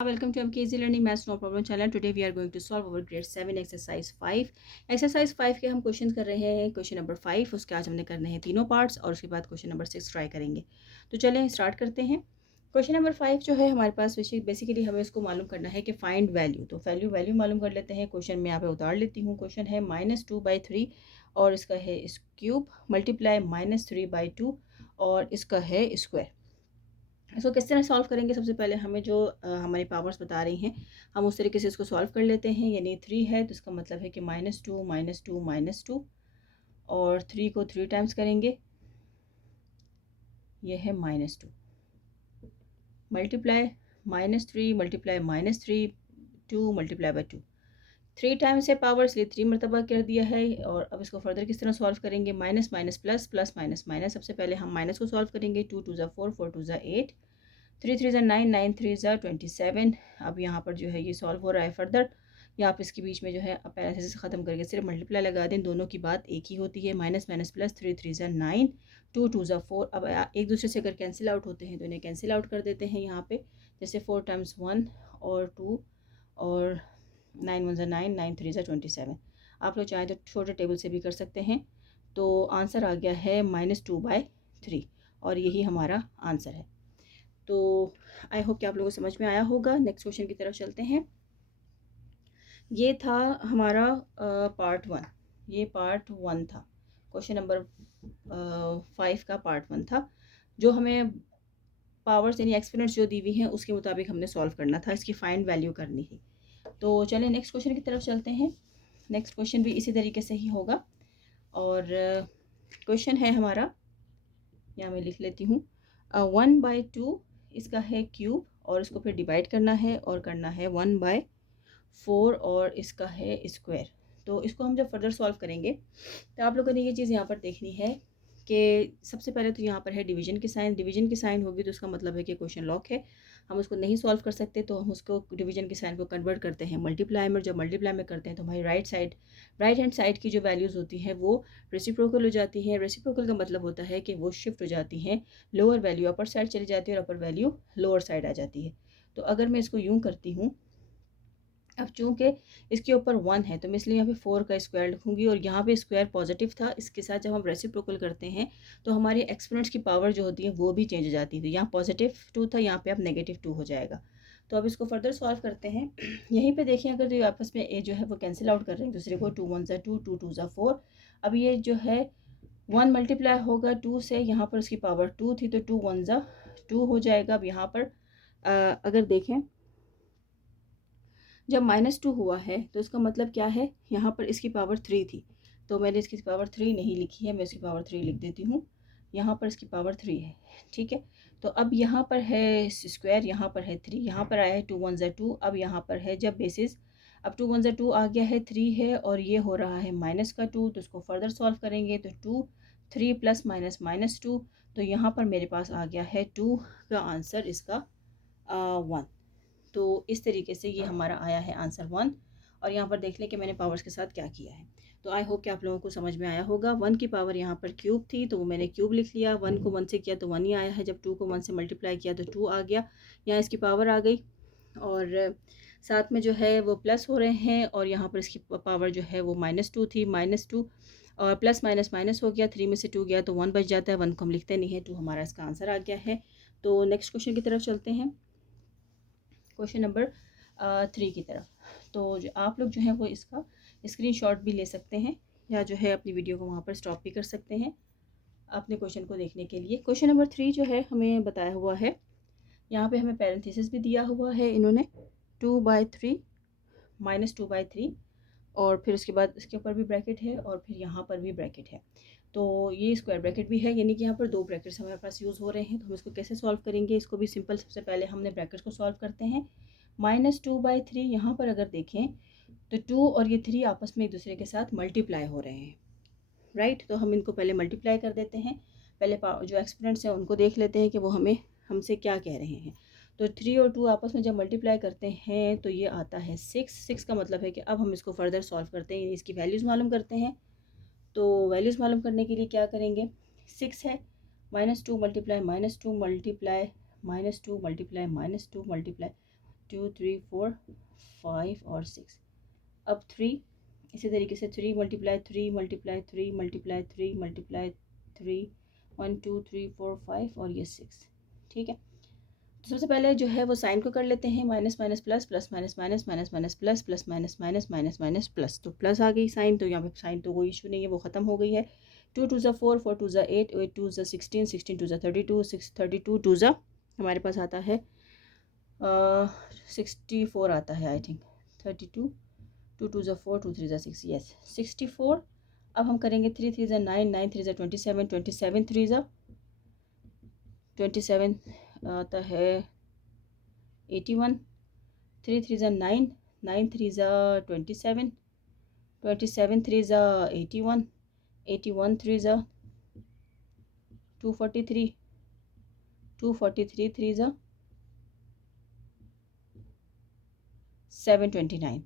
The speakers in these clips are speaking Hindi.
Welcome to MK Easy Learning Maths No Problem channel. Today we are going to solve our grade 7 exercise 5. Exercise 5 के हम क्वेश्चन कर रहे हैं. क्वेश्चन नंबर 5 उसके आज हमने करने हैं तीनों पार्ट्स और उसके बाद क्वेश्चन नंबर 6 ट्राई करेंगे. तो चलें स्टार्ट करते हैं. क्वेश्चन नंबर 5 जो है हमारे पास बेसिकली हमें इसको मालूम करना है कि फाइंड वैल्यू. तो वैल्यू मालूम कर लेते हैं. क्वेश्चन में यहाँ पे उतार लेती हूँ. क्वेश्चन है -2/3 और इसका है क्यूब मल्टीप्लाई -3/2 और इसका है स्क्वायर. इसको किस तरह सॉल्व करेंगे? सबसे पहले हमें जो हमारी पावर्स बता रही हैं हम उस तरीके से इसको सॉल्व कर लेते हैं. यानी 3 है तो इसका मतलब है कि -2 और 3 को 3 टाइम्स करेंगे. ये है -2 multiply -3 multiply -3 2 multiply by 2. 3 times है पावर इसलिए 3 मरतबा कर दिया है. और अब इसको फर्दर किस तरह सॉल्व करेंगे? Minus minus plus plus minus minus. सबसे पहले हम माइनस को सॉल्व करेंगे. 2 2 ज़ा 4 4 2 ज़ा 8 3 3 ज़ा 9 9 3 ज़ा 27. अब यहाँ पर जो है ये सॉल्व हो रहा है फर्दर. या आप इसके बीच में जो है पैरेंथेसिस ख़त्म करके सिर्फ मल्टीप्लाई लगा दें. दोनों की बात एक ही होती है. माइनस माइनस प्लस 3 3 ज़ा 9 2 2 ज़ा 4. अब एक दूसरे से अगर कैंसिल आउट होते हैं तो इन्हें कैंसिल आउट कर देते हैं यहाँ पे. जैसे 4 टाइम्स 1 और 2 और 9 1 ज़ा 9 9 3 ज़ा 27. आप लोग चाहें तो छोटे टेबल से भी कर सकते हैं. तो आंसर आ गया है -2/3 और यही हमारा आंसर है. तो आई होप कि आप लोगों को समझ में आया होगा. नेक्स्ट क्वेश्चन की तरफ चलते हैं. ये था हमारा पार्ट 1. ये पार्ट 1 था. क्वेश्चन नंबर 5 का पार्ट 1 था जो हमें पावर्स यानी एक्सपोनेंट्स जो दी हुई हैं उसके मुताबिक हमने सॉल्व करना था. इसकी फाइंड वैल्यू करनी थी. तो चलें नेक्स्ट क्वेश्चन की तरफ चलते हैं. नेक्स्ट क्वेश्चन भी इसी तरीके से ही होगा. और क्वेश्चन है हमारा, यहाँ मैं लिख लेती हूँ. 1/2 इसका है क्यूब और इसको फिर डिवाइड करना है और करना है 1/4 और इसका है स्क्वायर. तो इसको हम जब फर्दर सॉल्व करेंगे तो आप लोगों ने ये चीज़ यहाँ पर देखनी है कि सबसे पहले तो यहाँ पर है डिवीजन की साइन होगी तो उसका मतलब है कि क्वेश्चन लॉक है. हम उसको नहीं सॉल्व कर सकते तो हम उसको डिवीजन की साइन को कन्वर्ट करते हैं मल्टीप्लाई में. जब मल्टीप्लाई में करते हैं तो हमारी राइट हैंड साइड की जो वैल्यूज़ होती हैं वो रेसिप्रोकल हो जाती हैं. रेसिप्रोकल का मतलब होता है कि वो शिफ्ट हो जाती हैं. लोअर वैल्यू अपर साइड चली जाती है और अपर वैल्यू लोअर साइड आ जाती है. तो अगर मैं इसको यूँ करती हूँ, अब चूँकि इसके ऊपर 1 है तो मैं इसलिए यहाँ पे 4 का स्क्वायर लिखूँगी और यहाँ पे स्क्वायर पॉजिटिव था. इसके साथ जब हम रेसिप्रोकल करते हैं तो हमारी एक्सपोनेंट्स की पावर जो होती है वो भी चेंज हो जाती है. यहाँ +2 था, यहाँ पे अब -2 हो जाएगा. तो अब इसको फर्दर सॉल्व करते हैं. यहीं पे देखें अगर ये आपस में जो है वो कैंसिल आउट कर रहे हैं दूसरे को. 2 1 ज़ा 2 2 2 ज़ा 4. अब ये जो है 1 मल्टीप्लाई होगा 2 से. यहाँ पर उसकी पावर 2 थी तो 2 1 ज़ा 2 हो जाएगा. अब यहाँ पर अगर देखें जब -2 हुआ है तो इसका मतलब क्या है? यहाँ पर इसकी पावर 3 थी तो मैंने इसकी पावर 3 नहीं लिखी है. मैं इसकी पावर 3 लिख देती हूँ. यहाँ पर इसकी पावर 3 है. ठीक है. तो अब यहाँ पर है स्क्वायर, यहाँ पर है 3, यहाँ पर आया है 2 1 ज़ा 2. अब यहाँ पर है जब बेसिस, अब 2 1 ज़ा 2 आ गया है, 3 है और ये हो रहा है -2. तो इसको फर्दर सॉल्व करेंगे तो 2 3 प्लस माइनस -2. तो यहाँ पर मेरे पास आ गया है 2 का आंसर इसका 1. तो इस तरीके से ये हमारा आया है आंसर 1. और यहाँ पर देख लें कि मैंने पावर्स के साथ क्या किया है. तो आई होप कि आप लोगों को समझ में आया होगा. 1 की पावर यहाँ पर क्यूब थी तो मैंने क्यूब लिख लिया. 1 को 1 से किया तो 1 ही आया है. जब 2 को 1 से मल्टीप्लाई किया तो 2 आ गया. यहाँ इसकी पावर आ गई और साथ में जो है वो प्लस हो रहे हैं. और यहाँ पर इसकी पावर जो है वो -2 थी. -2 और प्लस माइनस माइनस हो गया. 3 में से 2 गया तो 1 बच जाता है. 1 को हम लिखते नहीं है. 2 हमारा इसका आंसर आ गया है. तो नेक्स्ट क्वेश्चन की तरफ चलते हैं. क्वेश्चन नंबर 3 की तरफ. तो जो आप लोग जो है वो इसका स्क्रीनशॉट भी ले सकते हैं या जो है अपनी वीडियो को वहाँ पर स्टॉप भी कर सकते हैं अपने क्वेश्चन को देखने के लिए. क्वेश्चन नंबर 3 जो है हमें बताया हुआ है, यहाँ पे हमें पैरेंथेसिस भी दिया हुआ है इन्होंने 2/3 -2/3 और फिर उसके बाद इसके ऊपर भी ब्रैकेट है और फिर यहाँ पर भी ब्रैकेट है. तो ये स्क्वायर ब्रैकेट भी है यानी कि यहाँ पर 2 ब्रैकेट्स हमारे पास यूज़ हो रहे हैं. तो हम इसको कैसे सॉल्व करेंगे? इसको भी सिंपल. सबसे पहले हमने ब्रैकेट्स को सॉल्व करते हैं. -2/3 यहाँ पर अगर देखें तो 2 और ये 3 आपस में एक दूसरे के साथ मल्टीप्लाई हो रहे हैं. राइट. तो हम इनको पहले मल्टीप्लाई कर देते हैं. पहले जो एक्सपोनेंट्स हैं उनको देख लेते हैं कि वो हमसे क्या कह रहे हैं. तो 3 और 2 आपस में जब मल्टीप्लाई करते हैं तो ये आता है 6 का मतलब है कि अब हम इसको फर्दर सॉल्व करते हैं. इसकी वैल्यूज़ मालूम करते हैं. तो वैल्यूज़ मालूम करने के लिए क्या करेंगे? 6 है -2 मल्टीप्लाई -2 मल्टीप्लाई -2 मल्टीप्लाई -2 मल्टीप्लाई 2 3 4 5 और 6। अब 3 इसी तरीके से 3 मल्टीप्लाई 3 मल्टीप्लाई 3 मल्टीप्लाई 3 मल्टीप्लाई 3 1 2 3 4 5 और ये 6। ठीक है, तो सबसे पहले जो है वो साइन को कर लेते हैं, minus minus plus, plus minus minus, minus minus plus, plus minus minus, minus minus plus. तो प्लस आ गई साइन, तो यहाँ पे साइन तो कोई इशू नहीं है, वो ख़त्म हो गई है। 2 2 ज़ा 4, 4 2 ज़ा 8, 8 2 ज़ा 16, 16 2 ज़ा 32, 6 32 2 ज़ा हमारे पास आता है 64 आता है आई थिंक। 32 2 2 ज़ा 4, 2 3 ज़ा 6, यस 64। अब हम करेंगे 3 3 ज़ा 9, 9 3 ज़ा 27, 27 3 ज़ा 27 आता है 81। 3 3 ज़ा 9, 9 3 ज़ा 27, 27 3 ज़ा 81, 81 3 ज़ा 243, 243 3 ज़ा 729,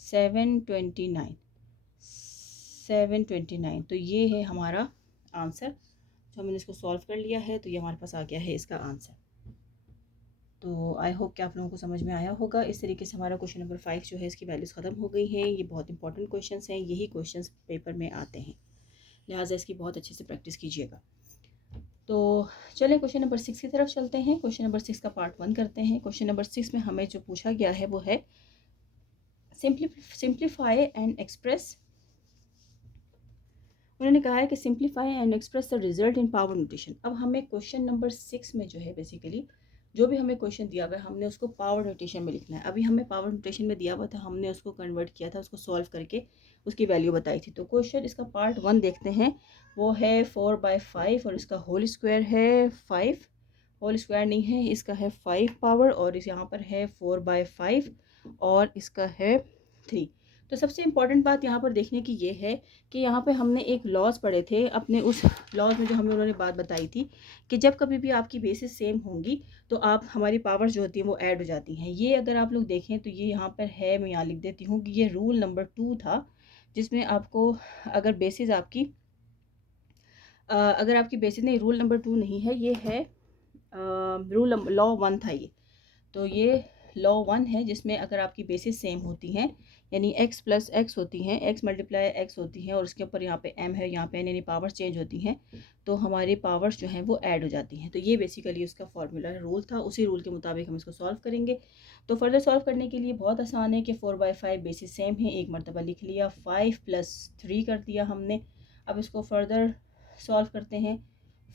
729, 729। तो ये है हमारा आंसर। जो हमने इसको सॉल्व कर लिया है तो ये हमारे पास आ गया है इसका आंसर। तो आई होप कि आप लोगों को समझ में आया होगा। इस तरीके से हमारा क्वेश्चन नंबर 5 जो है इसकी वैल्यूज़ ख़त्म हो गई हैं। ये बहुत इंपॉर्टेंट क्वेश्चंस हैं, यही क्वेश्चंस पेपर में आते हैं, लिहाजा इसकी बहुत अच्छे से प्रैक्टिस कीजिएगा। तो चलें क्वेश्चन नंबर 6 की तरफ चलते हैं। क्वेश्चन नंबर 6 का पार्ट 1 करते हैं। क्वेश्चन नंबर 6 में हमें जो पूछा गया है वो है सिंप्लीफाई एंड एक्सप्रेस। उन्होंने कहा है कि simplify and express the result in power notation. अब हमें क्वेश्चन नंबर 6 में जो है बेसिकली जो भी हमें क्वेश्चन दिया हुआ है हमने उसको पावर नोटेशन में लिखना है। अभी हमें पावर नोटेशन में दिया हुआ था, हमने उसको कन्वर्ट किया था, उसको सॉल्व करके उसकी वैल्यू बताई थी। तो क्वेश्चन इसका पार्ट 1 देखते हैं, वो है 4/5 और इसका होल स्क्वायर है 5, होल स्क्वायर नहीं है, इसका है 5 पावर और इस यहाँ पर है 4/5 और इसका है 3। तो सबसे इम्पॉर्टेंट बात यहाँ पर देखने की ये है कि यहाँ पे हमने एक लॉज पढ़े थे अपने, उस लॉज में जो हमें उन्होंने बात बताई थी कि जब कभी भी आपकी बेसिस सेम होंगी तो आप हमारी पावर्स जो होती हैं वो ऐड हो जाती हैं। ये अगर आप लोग देखें तो ये यहाँ पर है, मैं यहाँ लिख देती हूँ कि ये रूल नंबर 2 था, जिसमें आपको अगर बेसिस आपकी अगर आपकी बेसिस नहीं, रूल नंबर 2 नहीं है, ये है रूल लॉ 1 था ये। तो ये लॉ 1 है जिसमें अगर आपकी बेसिस सेम होती हैं, यानी x प्लस एक्स होती हैं, x मल्टीप्लाई x होती हैं और उसके ऊपर यहाँ पे m है, यहाँ पे n, यानी पावर्स चेंज होती हैं तो हमारी पावर्स जो हैं वो ऐड हो जाती हैं। तो ये बेसिकली उसका फॉर्मूला रूल था, उसी रूल के मुताबिक हम इसको सॉल्व करेंगे। तो फर्दर सॉल्व करने के लिए बहुत आसान है कि 4/5 बेसिस सेम है, एक मरतबा लिख लिया, 5 + 3 कर दिया हमने। अब इसको फर्दर सॉल्व करते हैं।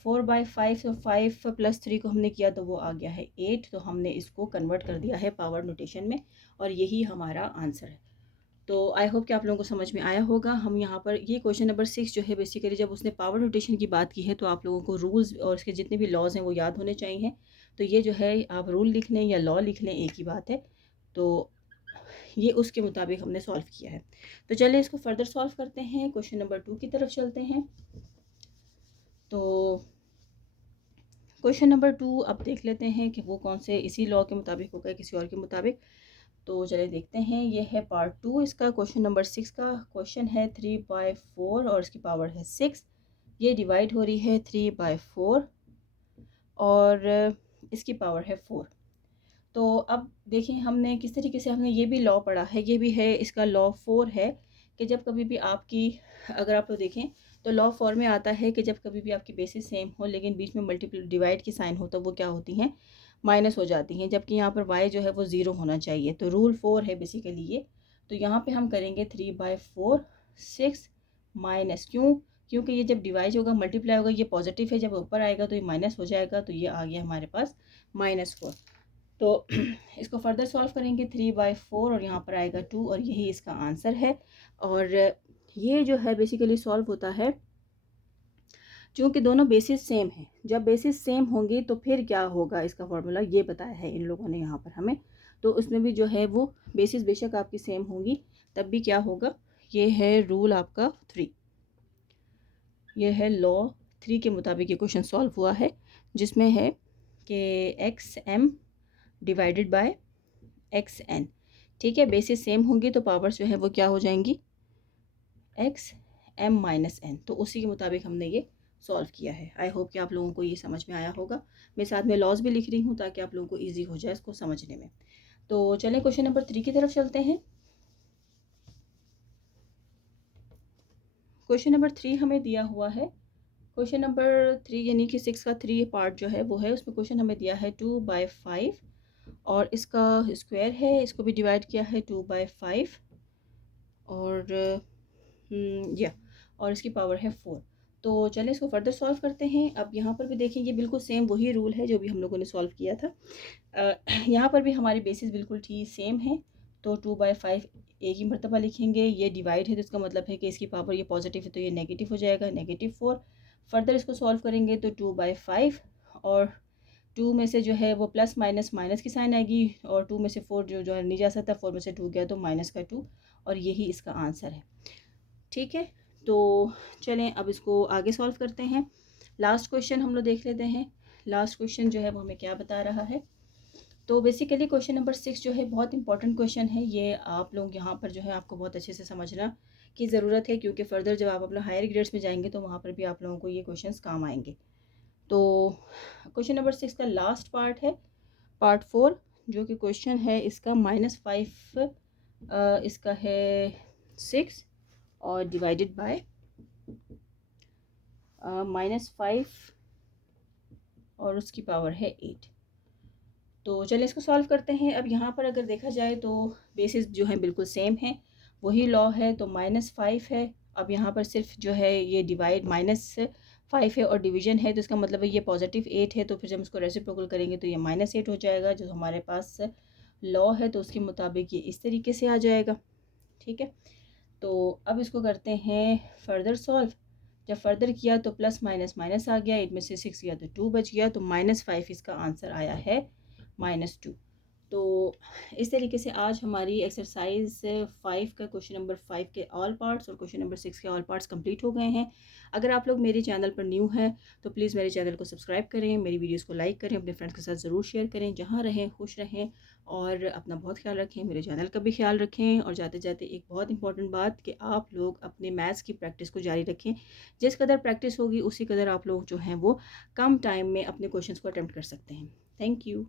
4/5, तो 5 + 3 को हमने किया तो वो आ गया है 8, तो हमने इसको कन्वर्ट कर दिया है पावर नोटेशन में और यही हमारा आंसर है। तो आई होप कि आप लोगों को समझ में आया होगा। हम यहाँ पर ये क्वेश्चन नंबर 6 जो है बेसिकली जब उसने पावर नोटेशन की बात की है तो आप लोगों को रूल्स और इसके जितने भी लॉज हैं वो याद होने चाहिए। तो ये जो है आप रूल लिख लें या लॉ लिख लें, एक ही बात है। तो ये उसके मुताबिक हमने सॉल्व किया है। तो चलिए इसको फर्दर सॉल्व करते हैं, क्वेश्चन नंबर 2 की तरफ चलते हैं। तो क्वेश्चन नंबर 2 अब देख लेते हैं कि वो कौन से इसी लॉ के मुताबिक होगा या किसी और के मुताबिक। तो चलिए देखते हैं, ये है पार्ट 2 इसका। क्वेश्चन नंबर 6 का क्वेश्चन है 3/4 और इसकी पावर है 6। ये डिवाइड हो रही है 3/4 और इसकी पावर है 4। तो अब देखिए हमने किस तरीके से हमने ये भी लॉ पढ़ा है, ये भी है इसका लॉ 4 है कि जब कभी भी आपकी, अगर आप लोग देखें तो लॉ 4 में आता है कि जब कभी भी आपकी बेसिस सेम हो लेकिन बीच में मल्टीप्ल डिवाइड की साइन हो तो वो क्या होती हैं, माइनस हो जाती हैं, जबकि यहाँ पर y जो है वो 0 होना चाहिए। तो रूल 4 है बेसिकली ये। तो यहाँ पे हम करेंगे 3/4 6 माइनस, क्योंकि ये जब डिवाइड होगा मल्टीप्लाई होगा ये पॉजिटिव है, जब ऊपर आएगा तो ये माइनस हो जाएगा, तो ये आ गया हमारे पास -4। तो इसको फर्दर सॉल्व करेंगे 3/4 और यहाँ पर आएगा 2 और यही इसका आंसर है। और ये जो है बेसिकली सॉल्व होता है क्योंकि दोनों बेसिस सेम हैं। जब बेसिस सेम होंगे तो फिर क्या होगा, इसका फॉर्मूला ये बताया है इन लोगों ने यहाँ पर हमें। तो उसमें भी जो है वो बेसिस बेशक आपकी सेम होंगी तब भी क्या होगा, ये है रूल आपका 3, ये है लॉ 3 के मुताबिक ये क्वेश्चन सॉल्व हुआ है, जिसमें है कि XM डिवाइडेड बाय XN। ठीक है, बेसिस सेम होंगी तो पावर्स जो है वो क्या हो जाएंगी, XM - N। तो उसी के मुताबिक हमने ये सॉल्व किया है। आई होप कि आप लोगों को ये समझ में आया होगा। मैं साथ में लॉज भी लिख रही हूँ ताकि आप लोगों को ईजी हो जाए इसको समझने में। तो चलें क्वेश्चन नंबर 3 की तरफ चलते हैं। क्वेश्चन नंबर 3 हमें दिया हुआ है। क्वेश्चन नंबर 3 यानी कि 6 का 3 पार्ट जो है वो है, उसमें क्वेश्चन हमें दिया है 2/5 और इसका स्क्वायर है, इसको भी डिवाइड किया है 2/5 और या और इसकी पावर है 4। तो चलें इसको फर्दर सॉल्व करते हैं। अब यहाँ पर भी देखेंगे बिल्कुल सेम वही रूल है जो भी हम लोगों ने सॉल्व किया था। यहाँ पर भी हमारी बेसिस बिल्कुल ठीक सेम है। तो 2/5 एक ही मरतबा लिखेंगे, ये डिवाइड है तो इसका मतलब है कि इसकी पावर ये पॉजिटिव है तो ये नेगेटिव हो जाएगा, -4। फर्दर इसको सॉल्व करेंगे तो 2/5 और 2 में से जो है वो प्लस माइनस माइनस की साइन आएगी और 2 में से 4 जो है नहीं जा सकता, 4 में से 2 गया तो -2 और यही इसका आंसर है। ठीक है, तो चलें अब इसको आगे सॉल्व करते हैं। लास्ट क्वेश्चन हम लोग देख लेते हैं। लास्ट क्वेश्चन जो है वो हमें क्या बता रहा है। तो बेसिकली क्वेश्चन नंबर 6 जो है बहुत इंपॉर्टेंट क्वेश्चन है। ये आप लोग यहाँ पर जो है आपको बहुत अच्छे से समझना की ज़रूरत है, क्योंकि फ़र्दर जब आप अपना हायर ग्रेड्स में जाएंगे तो वहाँ पर भी आप लोगों को ये क्वेश्चंस काम आएंगे। तो क्वेश्चन नंबर 6 का लास्ट पार्ट है, पार्ट 4, जो कि क्वेश्चन है इसका -5 इसका है 6 और डिवाइडेड बाय -5 और उसकी पावर है 8। तो चलिए इसको सॉल्व करते हैं। अब यहाँ पर अगर देखा जाए तो बेसिस जो है बिल्कुल सेम है, वही लॉ है। तो -5 है, अब यहाँ पर सिर्फ जो है ये डिवाइड -5 है और डिवीजन है, तो इसका मतलब है ये +8 है। तो फिर जब इसको रेसिप्रोकल करेंगे तो ये -8 हो जाएगा, जो हमारे पास लॉ है तो उसके मुताबिक ये इस तरीके से आ जाएगा। ठीक है, तो अब इसको करते हैं फर्दर सॉल्व। जब फर्दर किया तो प्लस माइनस माइनस आ गया, 8 में से 6 गया तो 2 बच गया, तो -5 इसका आंसर आया है -2। तो इस तरीके से आज हमारी एक्सरसाइज 5 का क्वेश्चन नंबर 5 के ऑल पार्ट्स और क्वेश्चन नंबर 6 के ऑल पार्ट्स कंप्लीट हो गए हैं। अगर आप लोग मेरे चैनल पर न्यू हैं तो प्लीज़ मेरे चैनल को सब्सक्राइब करें, मेरी वीडियोस को लाइक करें, अपने फ्रेंड्स के साथ ज़रूर शेयर करें। जहाँ रहें खुश रहें और अपना बहुत ख्याल रखें, मेरे चैनल का भी ख्याल रखें। और जाते जाते एक बहुत इंपॉर्टेंट बात कि आप लोग अपने मैथ्स की प्रैक्टिस को जारी रखें। जिस कदर प्रैक्टिस होगी उसी कदर आप लोग जो हैं वो कम टाइम में अपने क्वेश्चंस को अटेम्प्ट कर सकते हैं। Thank you.